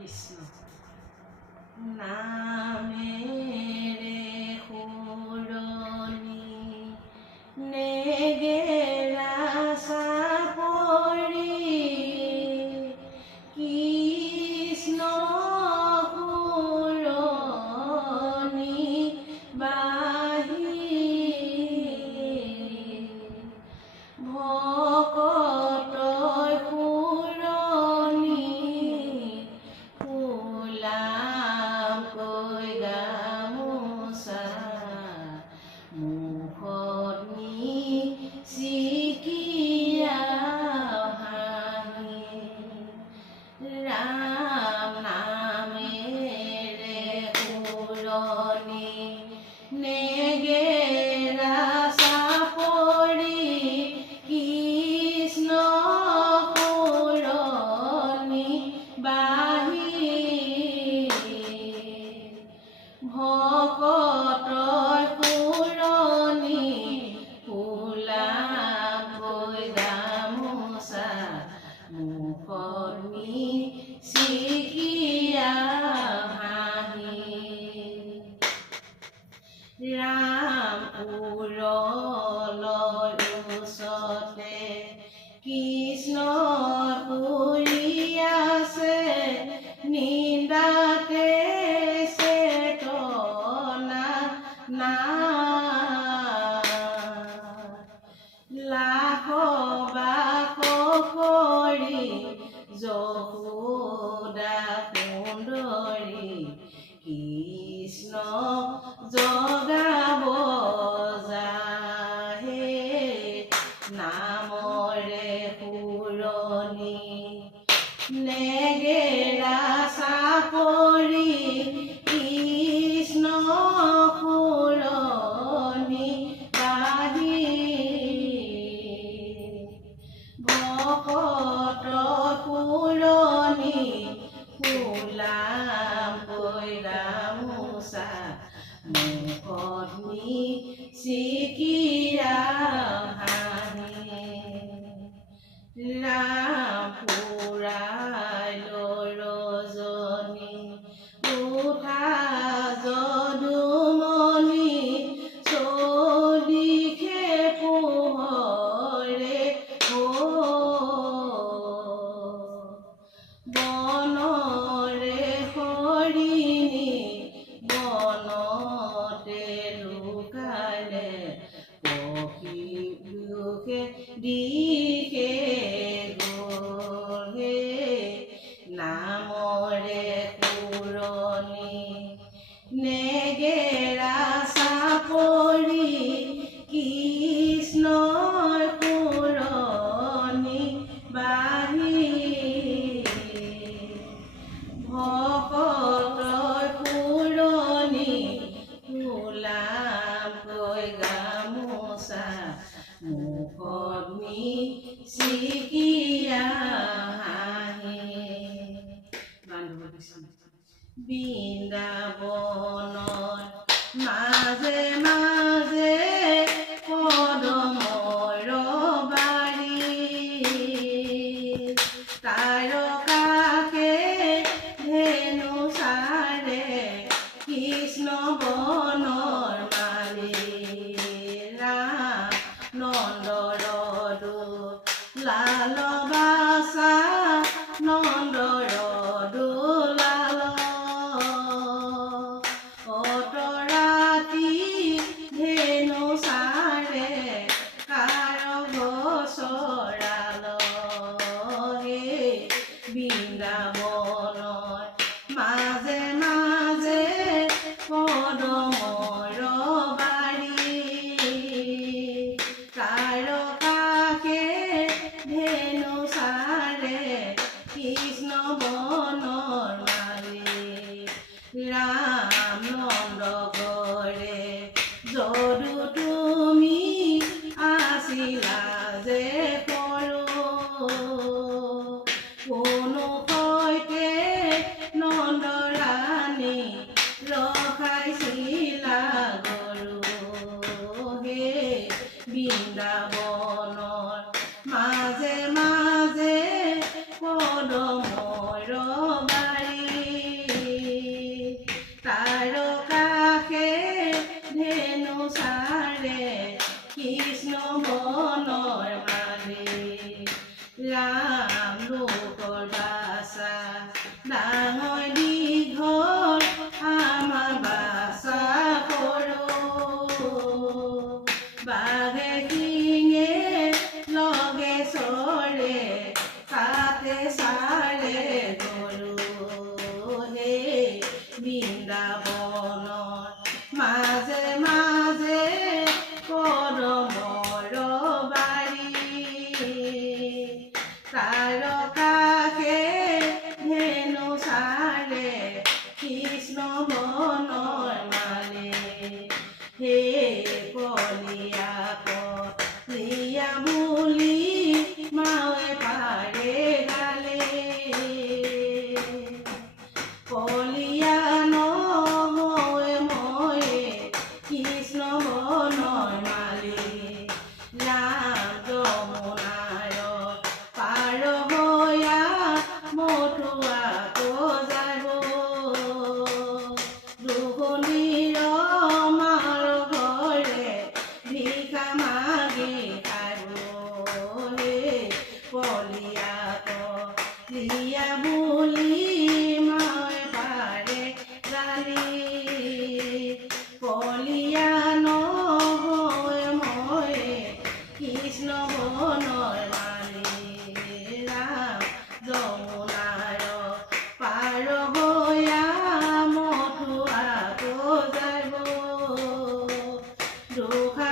কৃষ্ণ না exalt. পঠনি শিকিরা হানি রাপুরাল রজনী উঠা যদুমণি চলিখে পোহরে বন বৃন্দাবন মাঝে মাঝে পদময় বাড়ি তারকাকে ধেনু সারে কৃষ্ণ মালি রা নন্দ la la ৰখাইছিলা গৰু হে বৃন্দাবনৰ মাজে মাজে পদমৰ বাৰী তাৰ কাষে ধেনু চাৰে কৃষ্ণ বনৰ মাজে ৰাম ডাঙৰ 如何？